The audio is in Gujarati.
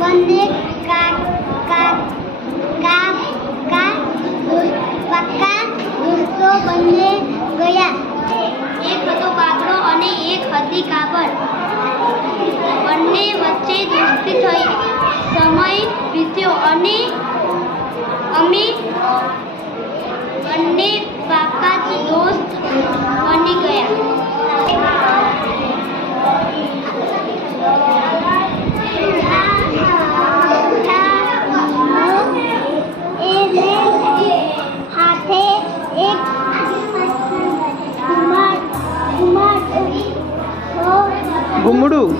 બંને પાકા દોસ્તો બંને ગયા. એક હતો કાગડો અને એક હતી કાબર. બંને વચ્ચે દોસ્તી થઈ. સમય વીત્યો અને અમે બંને પાકા દોસ્ત બની ગયા. ગુમડું